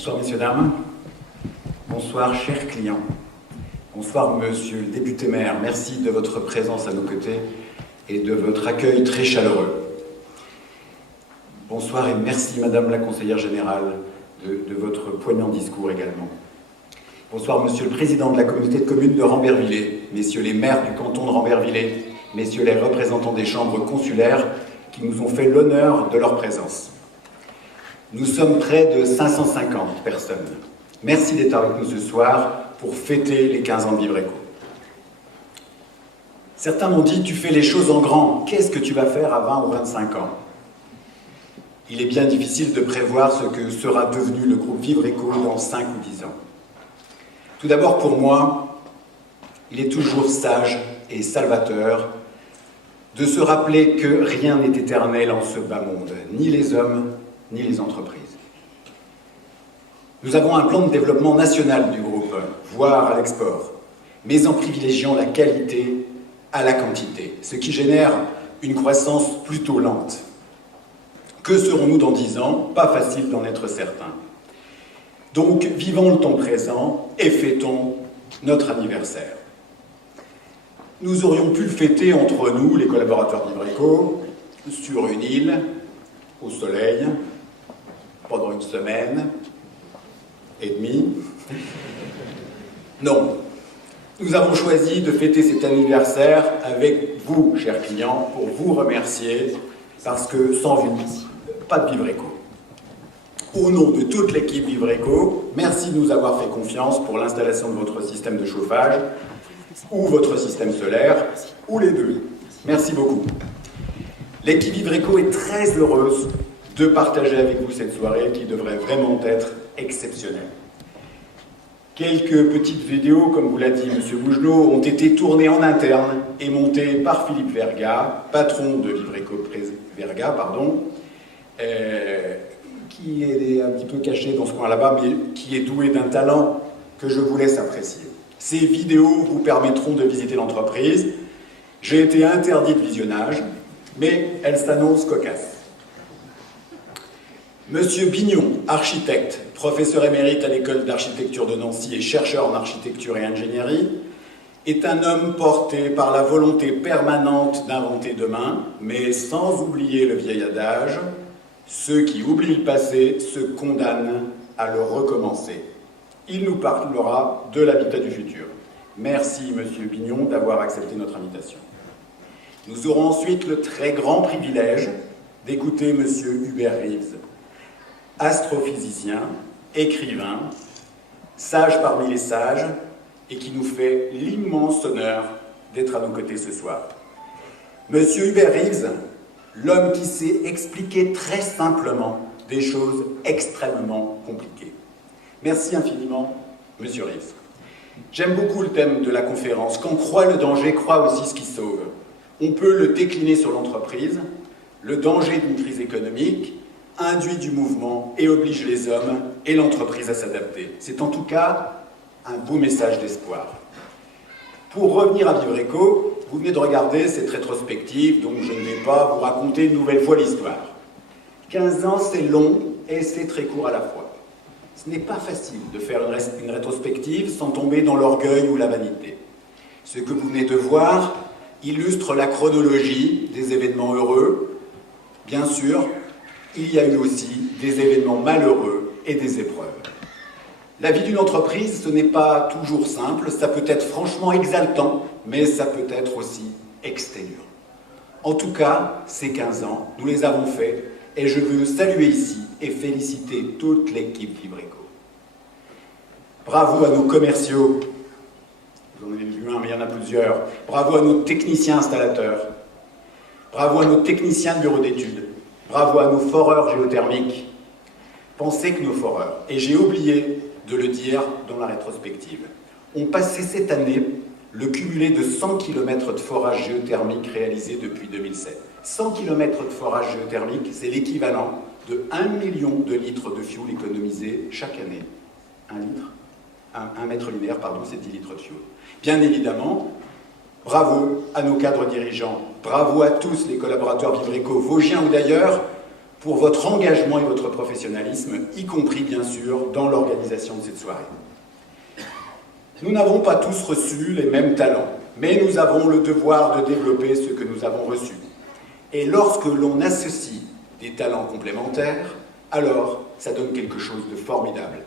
Bonsoir messieurs, dames. Bonsoir chers clients. Bonsoir monsieur le député maire. Merci de votre présence à nos côtés et de votre accueil très chaleureux. Bonsoir et merci madame la conseillère générale de votre poignant discours également. Bonsoir monsieur le président de la communauté de communes de Rambervillers, messieurs les maires du canton de Rambervillers, messieurs les représentants des chambres consulaires qui nous ont fait l'honneur de leur présence. Nous sommes près de 550 personnes. Merci d'être avec nous ce soir pour fêter les 15 ans de Vivreco. Certains m'ont dit, tu fais les choses en grand, qu'est-ce que tu vas faire à 20 ou 25 ans? Il est bien difficile de prévoir ce que sera devenu le groupe Vivreco dans 5 ou 10 ans. Tout d'abord, pour moi, il est toujours sage et salvateur de se rappeler que rien n'est éternel en ce bas monde, ni les hommes, ni les entreprises. Nous avons un plan de développement national du groupe, voire à l'export, mais en privilégiant la qualité à la quantité, ce qui génère une croissance plutôt lente. Que serons-nous dans 10 ans? Pas facile d'en être certain. Donc, vivons le temps présent et fêtons notre anniversaire. Nous aurions pu le fêter entre nous, les collaborateurs d'Vivreco, sur une île, au soleil, pendant une semaine et demie. Non, nous avons choisi de fêter cet anniversaire avec vous, chers clients, pour vous remercier, parce que sans vous, pas de Vivreco. Au nom de toute l'équipe Vivreco, merci de nous avoir fait confiance pour l'installation de votre système de chauffage, ou votre système solaire, ou les deux. Merci beaucoup. L'équipe Vivreco est très heureuse de partager avec vous cette soirée qui devrait vraiment être exceptionnelle. Quelques petites vidéos, comme vous l'a dit M. Bougelot, ont été tournées en interne et montées par Philippe Verga, patron de Vivreco Verga, qui est un petit peu caché dans ce coin là-bas, mais qui est doué d'un talent que je vous laisse apprécier. Ces vidéos vous permettront de visiter l'entreprise. J'ai été interdit de visionnage, mais elles s'annoncent cocasses. Monsieur Bignon, architecte, professeur émérite à l'école d'architecture de Nancy et chercheur en architecture et ingénierie, est un homme porté par la volonté permanente d'inventer demain, mais sans oublier le vieil adage, ceux qui oublient le passé se condamnent à le recommencer. Il nous parlera de l'habitat du futur. Merci, monsieur Bignon, d'avoir accepté notre invitation. Nous aurons ensuite le très grand privilège d'écouter monsieur Hubert Reeves, astrophysicien, écrivain, sage parmi les sages, et qui nous fait l'immense honneur d'être à nos côtés ce soir. Monsieur Hubert Reeves, l'homme qui sait expliquer très simplement des choses extrêmement compliquées. Merci infiniment, monsieur Reeves. J'aime beaucoup le thème de la conférence. Quand croit le danger, croit aussi ce qui sauve. On peut le décliner sur l'entreprise. Le danger d'une crise économique induit du mouvement et oblige les hommes et l'entreprise à s'adapter. C'est en tout cas un beau message d'espoir. Pour revenir à Vivreco, vous venez de regarder cette rétrospective, donc je ne vais pas vous raconter une nouvelle fois l'histoire. 15 ans, c'est long et c'est très court à la fois. Ce n'est pas facile de faire une rétrospective sans tomber dans l'orgueil ou la vanité. Ce que vous venez de voir illustre la chronologie des événements heureux. Bien sûr, il y a eu aussi des événements malheureux et des épreuves. La vie d'une entreprise, ce n'est pas toujours simple, ça peut être franchement exaltant, mais ça peut être aussi exténuant. En tout cas, ces 15 ans, nous les avons faits, et je veux saluer ici et féliciter toute l'équipe Vivreco. Bravo à nos commerciaux, vous en avez vu un, mais il y en a plusieurs. Bravo à nos techniciens installateurs. Bravo à nos techniciens de bureau d'études. Bravo à nos foreurs géothermiques. Pensez que nos foreurs, et j'ai oublié de le dire dans la rétrospective, ont passé cette année le cumulé de 100 km de forage géothermique réalisé depuis 2007. 100 km de forage géothermique, c'est l'équivalent de 1 million de litres de fioul économisés chaque année. 1 mètre linéaire, c'est 10 litres de fioul. Bien évidemment, bravo à nos cadres dirigeants, bravo à tous les collaborateurs Vivreco, vosgiens ou d'ailleurs, pour votre engagement et votre professionnalisme, y compris bien sûr dans l'organisation de cette soirée. Nous n'avons pas tous reçu les mêmes talents, mais nous avons le devoir de développer ce que nous avons reçu. Et lorsque l'on associe des talents complémentaires, alors ça donne quelque chose de formidable.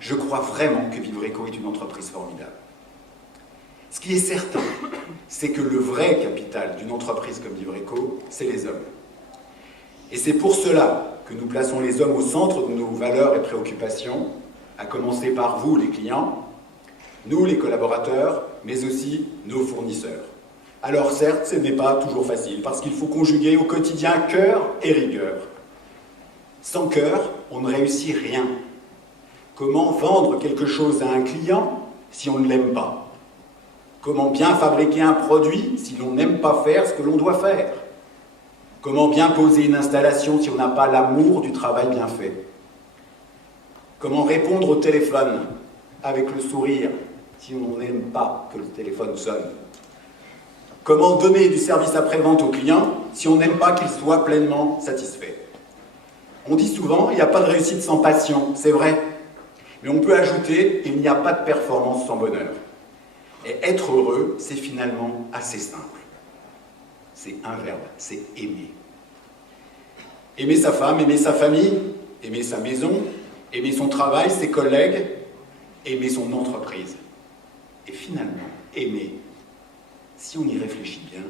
Je crois vraiment que Vivreco est une entreprise formidable. Ce qui est certain, c'est que le vrai capital d'une entreprise comme Vivreco, c'est les hommes. Et c'est pour cela que nous plaçons les hommes au centre de nos valeurs et préoccupations, à commencer par vous, les clients, nous, les collaborateurs, mais aussi nos fournisseurs. Alors certes, ce n'est pas toujours facile, parce qu'il faut conjuguer au quotidien cœur et rigueur. Sans cœur, on ne réussit rien. Comment vendre quelque chose à un client si on ne l'aime pas? Comment bien fabriquer un produit si l'on n'aime pas faire ce que l'on doit faire? Comment bien poser une installation si on n'a pas l'amour du travail bien fait? Comment répondre au téléphone avec le sourire si on n'aime pas que le téléphone sonne? Comment donner du service après-vente au client si on n'aime pas qu'il soit pleinement satisfait? On dit souvent, il n'y a pas de réussite sans passion, c'est vrai. Mais on peut ajouter, il n'y a pas de performance sans bonheur. Et être heureux, c'est finalement assez simple. C'est un verbe, c'est aimer. Aimer sa femme, aimer sa famille, aimer sa maison, aimer son travail, ses collègues, aimer son entreprise. Et finalement, aimer, si on y réfléchit bien,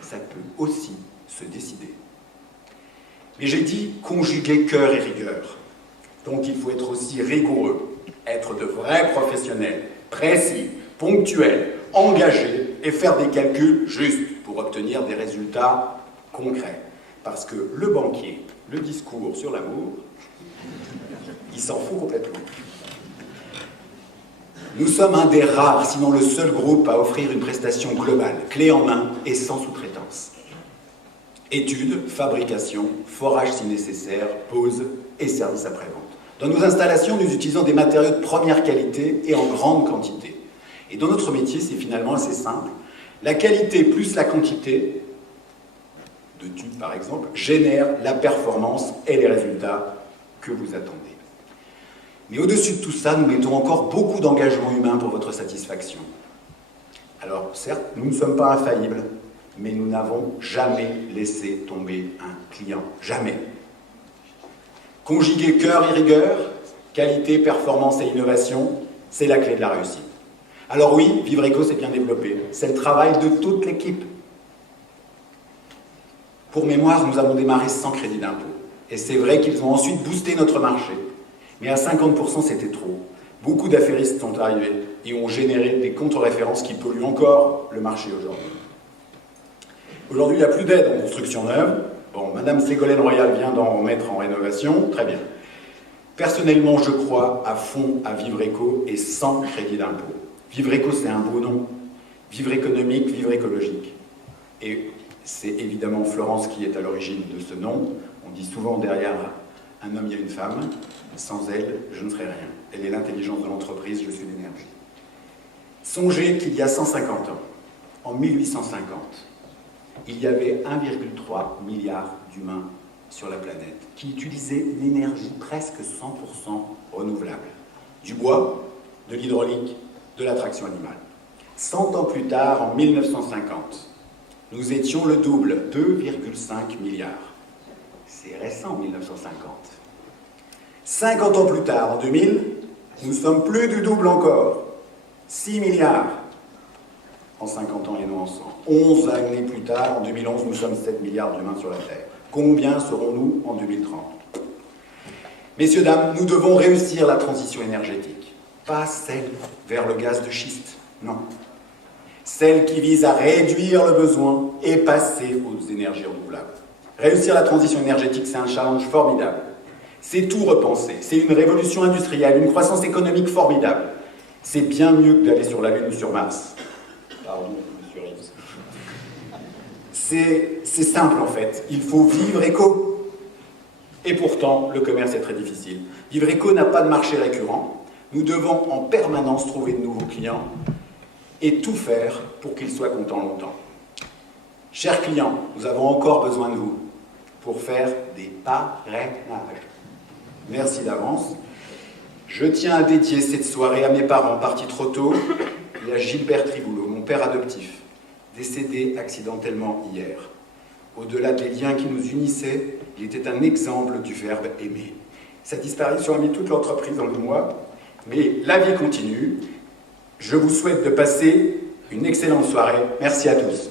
ça peut aussi se décider. Mais j'ai dit conjuguer cœur et rigueur. Donc il faut être aussi rigoureux, être de vrais professionnels, précis, ponctuels, engagés et faire des calculs justes pour obtenir des résultats concrets. Parce que le banquier, le discours sur l'amour, il s'en fout complètement. Nous sommes un des rares, sinon le seul groupe à offrir une prestation globale, clé en main et sans sous-traitance. Études, fabrication, forage si nécessaire, pose et service après-vente. Dans nos installations, nous utilisons des matériaux de première qualité et en grande quantité. Et dans notre métier, c'est finalement assez simple. La qualité plus la quantité de tubes, par exemple, génère la performance et les résultats que vous attendez. Mais au-dessus de tout ça, nous mettons encore beaucoup d'engagement humain pour votre satisfaction. Alors, certes, nous ne sommes pas infaillibles, mais nous n'avons jamais laissé tomber un client. Jamais. Conjuguer cœur et rigueur, qualité, performance et innovation, c'est la clé de la réussite. Alors oui, Vivreco s'est bien développé. C'est le travail de toute l'équipe. Pour mémoire, nous avons démarré sans crédit d'impôt. Et c'est vrai qu'ils ont ensuite boosté notre marché. Mais à 50%, c'était trop. Beaucoup d'affairistes sont arrivés et ont généré des contre-références qui polluent encore le marché aujourd'hui. Aujourd'hui, il n'y a plus d'aide en construction neuve. Bon, Madame Ségolène Royal vient d'en mettre en rénovation, très bien. Personnellement, je crois à fond à Vivreco et sans crédit d'impôt. Vivreco, c'est un beau nom. Vivre économique, vivre écologique. Et c'est évidemment Florence qui est à l'origine de ce nom. On dit souvent derrière un homme, il y a une femme. Sans elle, je ne serais rien. Elle est l'intelligence de l'entreprise, je suis l'énergie. Songez qu'il y a 150 ans, en 1850, il y avait 1,3 milliard d'humains sur la planète qui utilisaient une énergie presque 100% renouvelable. Du bois, de l'hydraulique, de la traction animale. 100 ans plus tard, en 1950, nous étions le double, 2,5 milliards. C'est récent, 1950. 50 ans plus tard, en 2000, nous sommes plus du double encore. 6 milliards. En 50 ans et non en 100. 11 années plus tard, en 2011, nous sommes 7 milliards d'humains sur la Terre. Combien serons-nous en 2030? Messieurs, dames, nous devons réussir la transition énergétique. Pas celle vers le gaz de schiste, non. Celle qui vise à réduire le besoin et passer aux énergies renouvelables. Réussir la transition énergétique, c'est un challenge formidable. C'est tout repenser. C'est une révolution industrielle, une croissance économique formidable. C'est bien mieux que d'aller sur la Lune ou sur Mars. Pardon, monsieur Reeves. C'est simple en fait. Il faut vivre éco. Et pourtant, le commerce est très difficile. Vivre éco n'a pas de marché récurrent. Nous devons en permanence trouver de nouveaux clients et tout faire pour qu'ils soient contents longtemps. Chers clients, nous avons encore besoin de vous. pour faire des parrainages. Merci d'avance. Je tiens à dédier cette soirée à mes parents partis trop tôt et à Gilbert Tribouleau, mon père adoptif, décédé accidentellement hier. Au-delà des liens qui nous unissaient, il était un exemple du verbe aimer. Sa disparition a mis toute l'entreprise dans le mois, mais la vie continue. Je vous souhaite de passer une excellente soirée. Merci à tous.